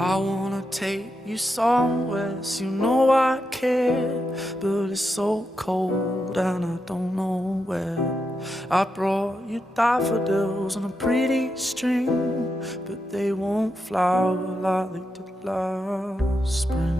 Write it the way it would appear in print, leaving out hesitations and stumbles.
I wanna take you somewhere, so you know I care, but it's so cold and I don't know where. I brought you daffodils on a pretty string, but they won't flower like they did last spring.